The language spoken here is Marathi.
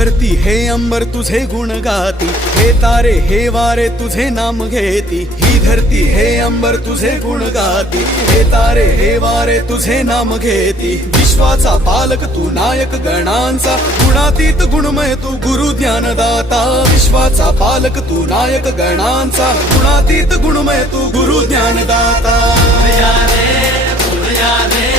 धरती हे अंबर तुझे गुण गाती, हे तारे हे वारे तुझे नाम घेती। ही धरती हे अंबर तुझे गुण गाती, हे तारे हे वारे तुझे नाम घेती। विश्वाचा पालक तू नायक गणांचा, गुणातीत गुणमय तू गुरु ज्ञानदाता। विश्वाचा पालक तू नायक गणांचा, गुणातीत गुणमय तू गुरु ज्ञानदाता। फुल या रे